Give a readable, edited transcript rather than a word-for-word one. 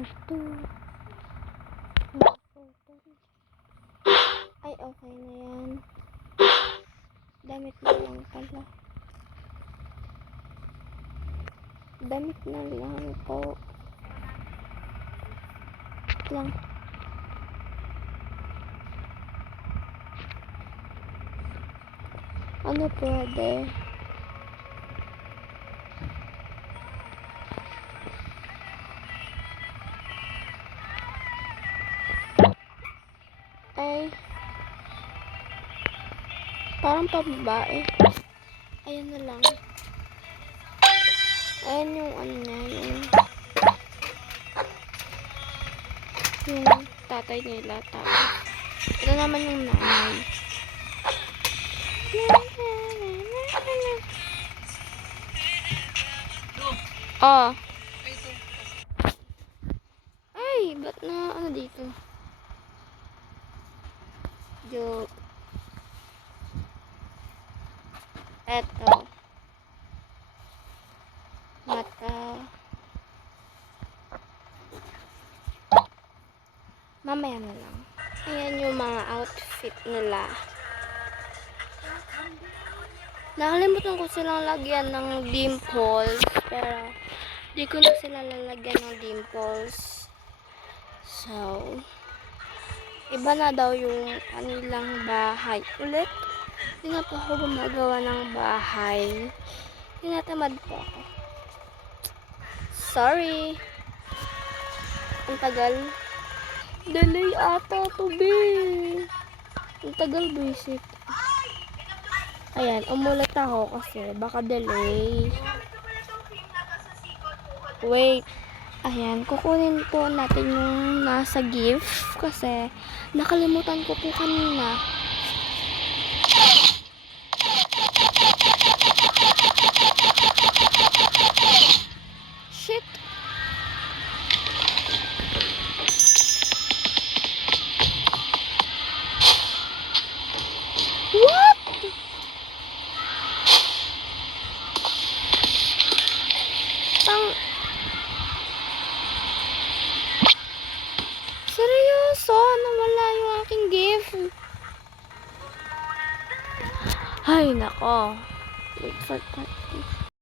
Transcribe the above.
Ito. Ay, okay na yan. Damit na lang pala. Damit na lang po. Lang. Ano pwede? Ay. Parang pababae. Ayan na lang. Ayan yung ano niya, yung tatay nila. Tapos, ito naman yung nanay. Oh. Ay, ba't na ano dito? Joke. Eto. Mata. Mamaya na lang. Ayan yung mga outfit nila. Nakalimutan ko silang lagyan ng dimples. Pero, di ko na sila lalagyan ng dimples. So, iba na daw yung kanilang bahay. Ulit, hindi na po ako gumagawa ng bahay. Tinatamad po ako. Sorry. Ang tagal. Delay ata to be. Ang tagal visit. Ayan, umulit ako kasi baka delay. Wait. Ayan, kukunin po natin yung nasa gift kasi nakalimutan ko po kanina. Shit. What? Seryoso? Nawala yung aking gift. Ay, nako. Wait for that.